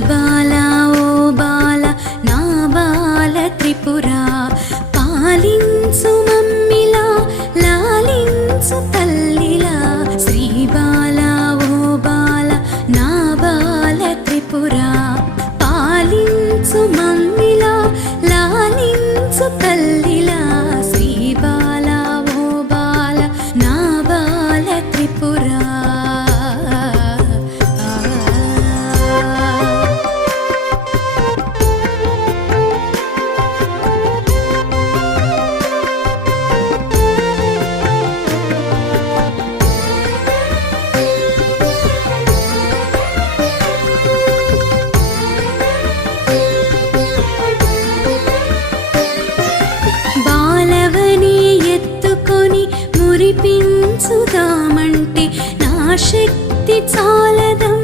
బాలా ఓ బాల నా బాల త్రిపురా పాలించు మమ్మిలా లాలించు తల్లిలా శ్రీ బాలా ఓ బాల నా బాల త్రిపురా పాలించు మమ్మిలా లాలించు తల్లిలా శ్రీ బాలా ఓ బాల నా బాల త్రిపురా బాలవని ఎత్తుకొని మురిపించుదామంటే నా శక్తి చాలదం